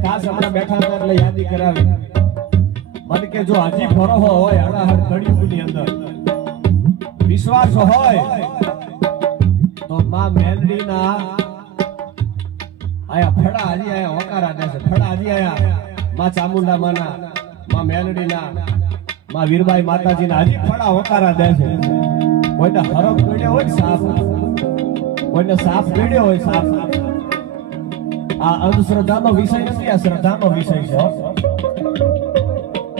ખાસ હમણાં બેઠા હતા એટલે યાદી કરાવી મને કે જો હજી ભરોહો હોય હડાહડ કળિયુગની અંદર વિશ્વાસ હોય તો માં મેલડીના આયા ફડા હજી આયા હોકારા દેશે ફડા હજી આયા માં ચામુંડા માના માં મેલડીના માં વીરબાઈ માતાજીના હજી ફડા હોકારા દેશે કોઈને હરફ પડ્યો હોય સાફ કોઈને સાફ પડ્યો હોય સાફ આ અંધશ્રદ્ધાનો વિષય નથી આ શ્રદ્ધાનો વિષય છે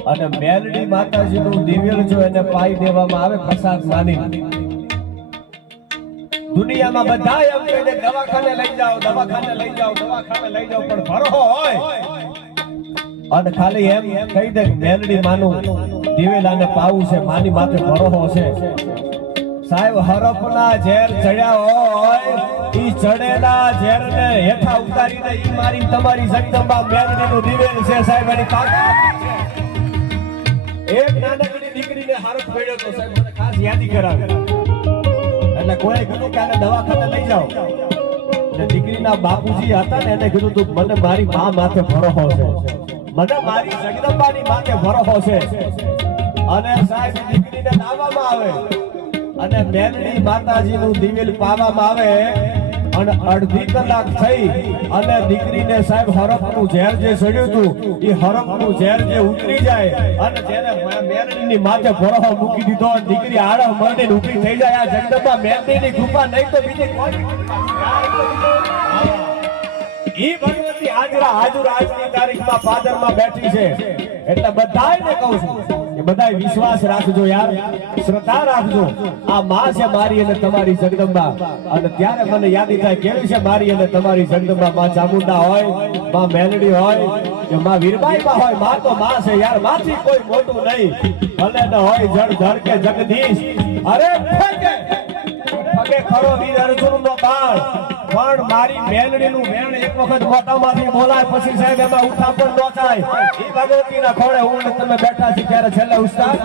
અને મેલડી માતાજીનું દિવ્ય જો એને પાઈ દેવામાં આવે પ્રસાદ માની દુનિયામાં બધા એમ કહે છે દવાખાને લઈ જાઓ દવાખાને લઈ જાઓ દવાખાને લઈ જાઓ પણ ભરોહો હોય અને ખાલી એમ કહી દે મેલડી માનું દિવેલાને પાવું છે માની માથે ભરોહો છે સાહેબ હરફના ઝેર ચડ્યા હોય ઈ ચડેલા ઝેરને હેઠા ઉતારીને ઈ મારી તમારી જગદંબા મેલડીનું દિવેલ છે સાહેબ એની તાકાત છે એક નાનકડી દીકરીને હરફ પડ્યો તો સાહેબ મને ખાસ યાદી કરાવે એટલે કોઈ કીધું કે આને દવાખાને લઈ જાઓ એટલે દીકરીના બાપુજી હતા ને એને કીધું તું મને મારી મા માથે ભરોહો છે મને મારી જગદંબાની માથે ભરોહો છે અને સાહેબ દીકરીને લાવવામાં આવે અને મેલડી માતાજીનું દિવેલ પાવામાં આવે અને અડધી કલાક થઈ અને દીકરીને સાહેબ હરફનું ઝેર જે ચડ્યું હતું એ હરફનું ઝેર જે ઉતરી જાય અને જેને મેલડીની માથે ભરોહો મૂકી દીધો અને દીકરી આળહ મળીને ઊભી થઈ જાય આ જગદંબા મેલડીની કૃપા નહીં તો બીજી કોઈ ઈ ભગવતી હાજરા હાજર આજની તારીખમાં પાદરમાં બેઠી છે એટલે બધાયને કહું છું કે બધાય વિશ્વાસ રાખજો યાર શ્રદ્ધા રાખજો આ માં છે મારી અને તમારી જગદંબા અને ત્યારે મને યાદી થાય કેવી છે મારી અને તમારી જગદંબા માં ચામુંડા હોય માં મેલડી હોય કે માં વીરબાઈ માં હોય માં તો માં છે યાર માંથી કોઈ મોટું નહીં ભલે ન હોય જળ ધર કે જગદીશ અરે પગે ખરો વીર અર્જુન નો બાણ પણ મારી મેલડીનું વેણ એક વખત મોટામાંથી બોલાય પછી સાહેબ એમાં ઉઠા પણ ન થાય એ ભગવતીના ખોળે હું તમે બેઠા છે ત્યારે છેલ્લે ઉસ્તાદ